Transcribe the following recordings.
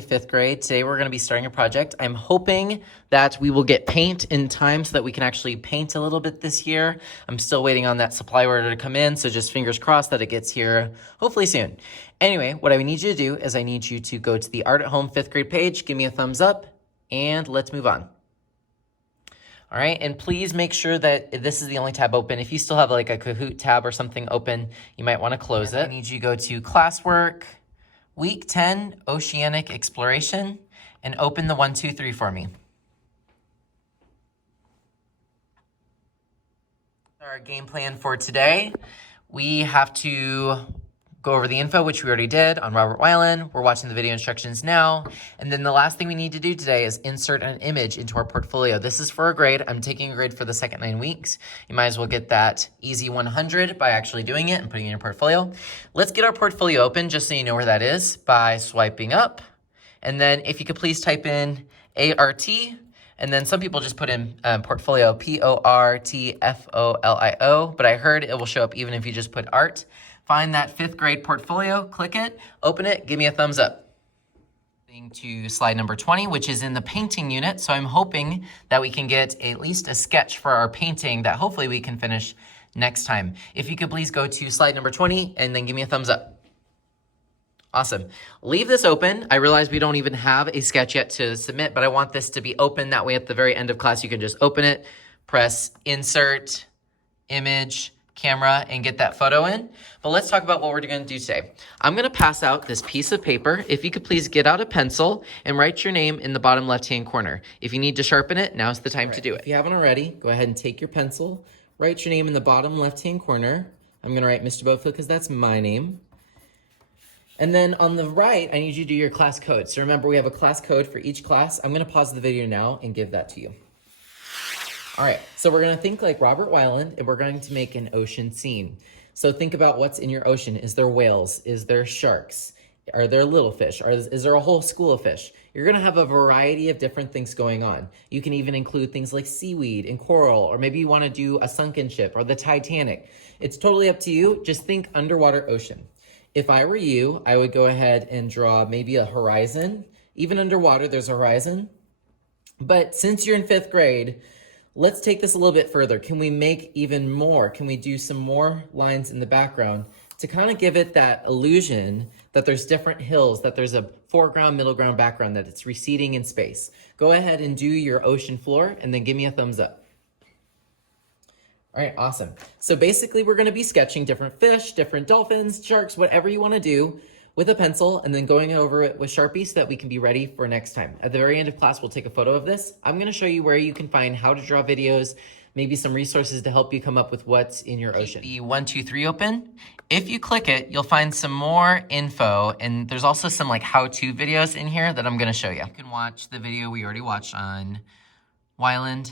Fifth grade. Today we're going to be starting a project. I'm hoping that we will get paint in time so that we can actually paint a little bit this year. I'm still waiting on that supply order to come in, so just fingers crossed that it gets here hopefully soon. Anyway, what I need you to do is I need you to go to the Art at Home 5th grade page, give me a thumbs up, and let's move on. All right, and please make sure that this is the only tab open. If you still have like a Kahoot tab or something open, you might want to close it. I need you to go to Classwork, Week 10, Oceanic Exploration, and open the 1, 2, 3 for me. Our game plan for today, we have to go over the info, which we already did on Robert Weiland. We're watching the video instructions now. And then the last thing we need to do today is insert an image into our portfolio. This is for a grade. I'm taking a grade for the second 9 weeks. You might as well get that easy 100 by actually doing it and putting it in your portfolio. Let's get our portfolio open just so you know where that is by swiping up. And then if you could please type in ART, and then some people just put in portfolio, PORTFOLIO, but I heard it will show up even if you just put art. Find that 5th grade portfolio, click it, open it, give me a thumbs up. To slide number 20, which is in the painting unit. So I'm hoping that we can get at least a sketch for our painting that hopefully we can finish next time. If you could please go to slide number 20 and then give me a thumbs up. Awesome. Leave this open. I realize we don't even have a sketch yet to submit, but I want this to be open. That way at the very end of class, you can just open it, press insert, image, camera, and get that photo in. But let's talk about what we're going to do today. I'm going to pass out this piece of paper. If you could please get out a pencil and write your name in the bottom left-hand corner. If you need to sharpen it, now's the time to do it. If you haven't already, go ahead and take your pencil, write your name in the bottom left-hand corner. I'm going to write Mr. Bofill because that's my name. And then on the right, I need you to do your class code. So remember, we have a class code for each class. I'm going to pause the video now and give that to you. All right, so we're going to think like Robert Weiland, and we're going to make an ocean scene. So think about what's in your ocean. Is there whales? Is there sharks? Are there little fish? Is there a whole school of fish? You're going to have a variety of different things going on. You can even include things like seaweed and coral, or maybe you want to do a sunken ship or the Titanic. It's totally up to you. Just think underwater ocean. If I were you, I would go ahead and draw maybe a horizon. Even underwater, there's a horizon. But since you're in 5th grade, let's take this a little bit further. Can we make even more? Can we do some more lines in the background to kind of give it that illusion that there's different hills, that there's a foreground, middle ground, background, that it's receding in space? Go ahead and do your ocean floor and then give me a thumbs up. All right, awesome. So basically we're going to be sketching different fish, different dolphins, sharks, whatever you want to do with a pencil, and then going over it with Sharpie so that we can be ready for next time. At the very end of class, we'll take a photo of this. I'm going to show you where you can find how to draw videos, maybe some resources to help you come up with what's in your ocean. Keep the 1, 2, 3 open. If you click it, you'll find some more info, and there's also some like how-to videos in here that I'm going to show you. You can watch the video we already watched on Weiland.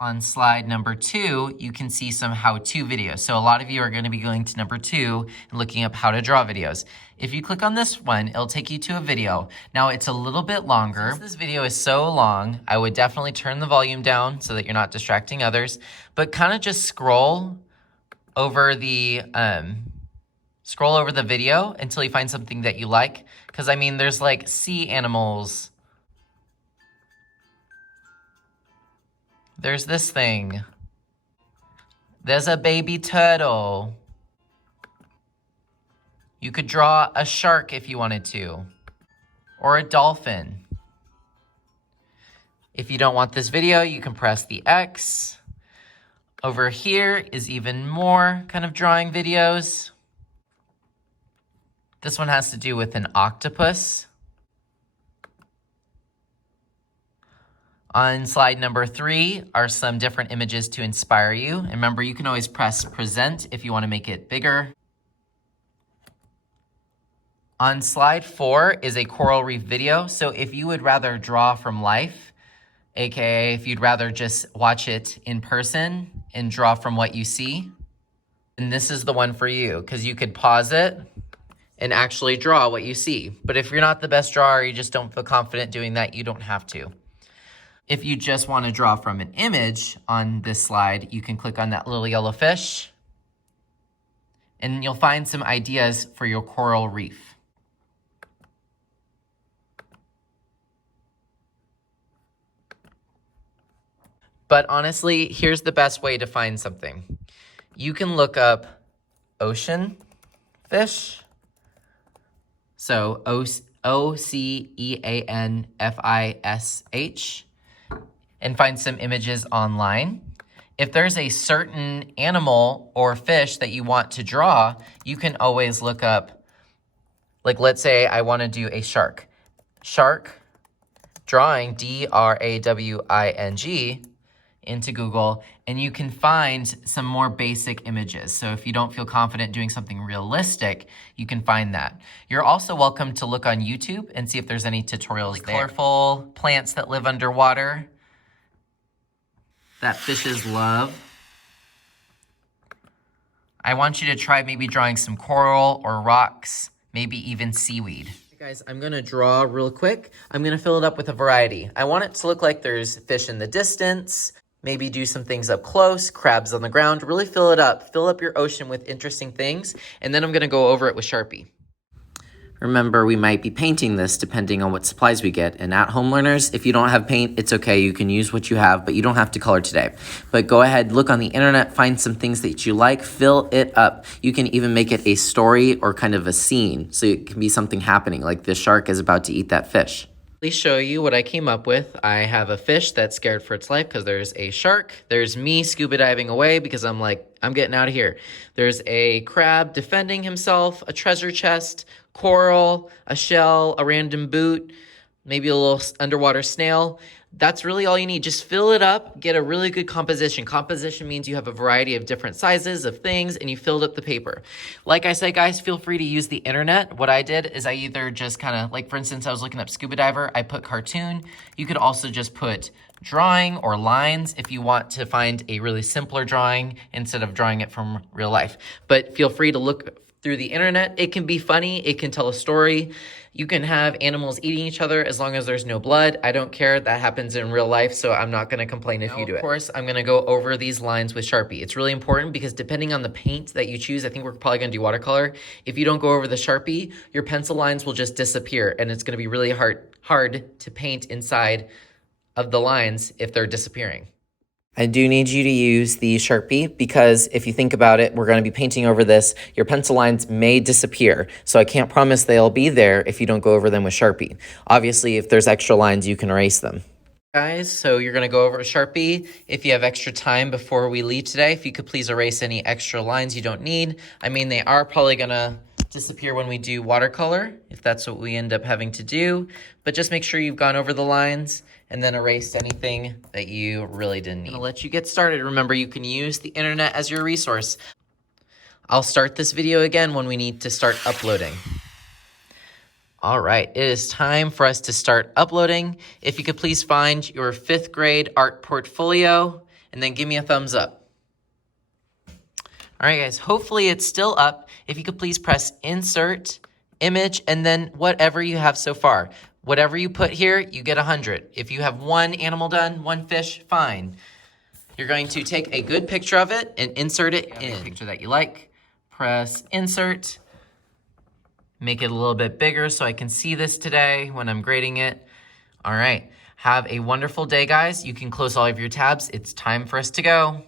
On slide number 2, you can see some how-to videos. So a lot of you are going to be going to number 2 and looking up how to draw videos. If you click on this one, it'll take you to a video. Now it's a little bit longer. Since this video is so long, I would definitely turn the volume down so that you're not distracting others, but kind of just scroll over the video until you find something that you like. Because I mean, there's like sea animals. There's this thing. There's a baby turtle. You could draw a shark if you wanted to, or a dolphin. If you don't want this video, you can press the X. Over here is even more kind of drawing videos. This one has to do with an octopus. On slide number 3 are some different images to inspire you. And remember, you can always press present if you want to make it bigger. On slide 4 is a coral reef video. So if you would rather draw from life, aka if you'd rather just watch it in person and draw from what you see, then this is the one for you, because you could pause it and actually draw what you see. But if you're not the best drawer, or you just don't feel confident doing that, you don't have to. If you just want to draw from an image on this slide, you can click on that little yellow fish, and you'll find some ideas for your coral reef. But honestly, here's the best way to find something. You can look up ocean fish. So OCEANFISH, and find some images online. If there's a certain animal or fish that you want to draw, you can always look up, like let's say I want to do a shark. Shark drawing, DRAWING, into Google, and you can find some more basic images. So if you don't feel confident doing something realistic, you can find that. You're also welcome to look on YouTube and see if there's any tutorials there. Colorful plants that live underwater that fishes love. I want you to try maybe drawing some coral or rocks, maybe even seaweed. Guys, I'm gonna draw real quick. I'm gonna fill it up with a variety. I want it to look like there's fish in the distance, maybe do some things up close, crabs on the ground, really fill it up. Fill up your ocean with interesting things, and then I'm gonna go over it with Sharpie. Remember, we might be painting this depending on what supplies we get. And at home learners, if you don't have paint, it's okay. You can use what you have, but you don't have to color today. But go ahead, look on the internet, find some things that you like, fill it up. You can even make it a story or kind of a scene. So it can be something happening, like the shark is about to eat that fish. Let me show you what I came up with. I have a fish that's scared for its life because there's a shark. There's me scuba diving away because I'm like, I'm getting out of here. There's a crab defending himself, a treasure chest, coral, a shell, a random boot, maybe a little underwater snail. That's really all you need. Just fill it up, get a really good composition. Composition means you have a variety of different sizes of things and you filled up the paper. Like I said, guys, feel free to use the internet. What I did is I either just kind of, like for instance, I was looking up scuba diver, I put cartoon. You could also just put drawing or lines if you want to find a really simpler drawing instead of drawing it from real life. But feel free to look through the internet. It can be funny, it can tell a story. You can have animals eating each other as long as there's no blood. I don't care, that happens in real life, so I'm not gonna complain if you do it. Of course, I'm gonna go over these lines with Sharpie. It's really important because depending on the paint that you choose, I think we're probably gonna do watercolor. If you don't go over the Sharpie, your pencil lines will just disappear and it's gonna be really hard to paint inside of the lines if they're disappearing. I do need you to use the Sharpie because if you think about it, we're going to be painting over this. Your pencil lines may disappear, so I can't promise they'll be there if you don't go over them with Sharpie. Obviously, if there's extra lines, you can erase them. Guys, so you're going to go over a Sharpie. If you have extra time before we leave today, if you could please erase any extra lines you don't need. I mean, they are probably going to disappear when we do watercolor, if that's what we end up having to do. But just make sure you've gone over the lines and then erased anything that you really didn't need. I'm gonna let you get started. Remember, you can use the internet as your resource. I'll start this video again when we need to start uploading. All right, it is time for us to start uploading. If you could please find your 5th grade art portfolio and then give me a thumbs up. All right, guys, hopefully it's still up. If you could please press insert, image, and then whatever you have so far. Whatever you put here, you get 100. If you have one animal done, one fish, fine. You're going to take a good picture of it and insert it in. A picture that you like. Press insert. Make it a little bit bigger so I can see this today when I'm grading it. All right. Have a wonderful day, guys. You can close all of your tabs. It's time for us to go.